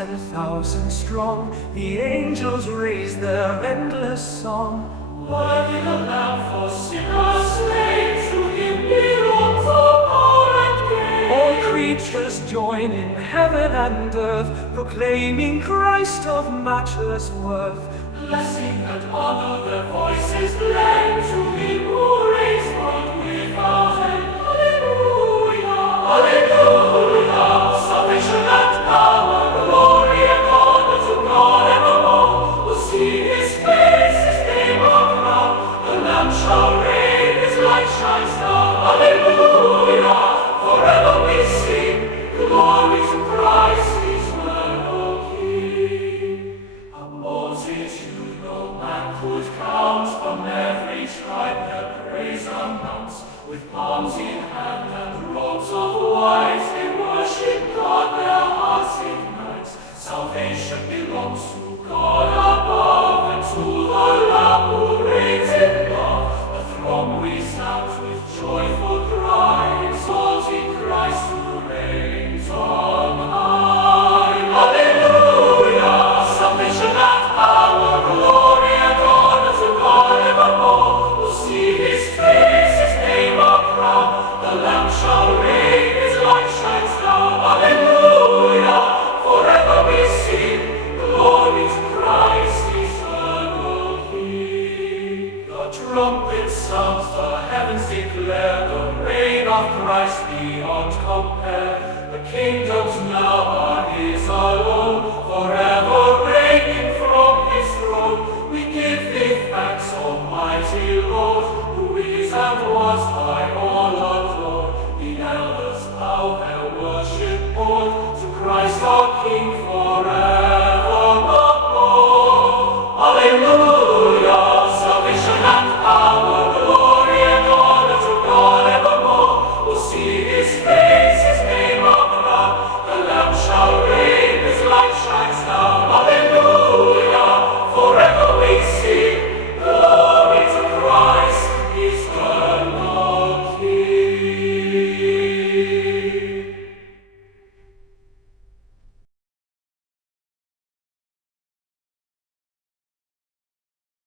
10,000 strong, the angels raise their endless song. Worthy the Lamb for sinners slain, to him belongs all power and gain. All creatures join in heaven and earth, proclaiming Christ of matchless worth. Blessing and honor their voices blend, to him who reigns world without end. Alleluia, Alleluia. Salvation and power, glory and honor to God evermore. We'll see his face, his name our crown. The Lamb shall reign, his light shines down. Alleluia, forever we sing, glory to Christ, eternal King. A multitude no man could count, from every tribe their praise amounts. With palms in hand and robes of white, they worship God, their hearts ignite. Salvation belongs to God above, and to the Lamb who reigns in love. The throng resounds with joyful cry, exalting Christ who reigns on high. Alleluia! Salvation and power, glory and honor to God evermore. We'll see his face, his name our crown. The Lamb shall reign, his light shines down. Alleluia! Forever we sing, glory to Christ, eternal King. The trumpet sounds, the heavens declare the reign of Christ beyond compare. The kingdoms now are his alone, forever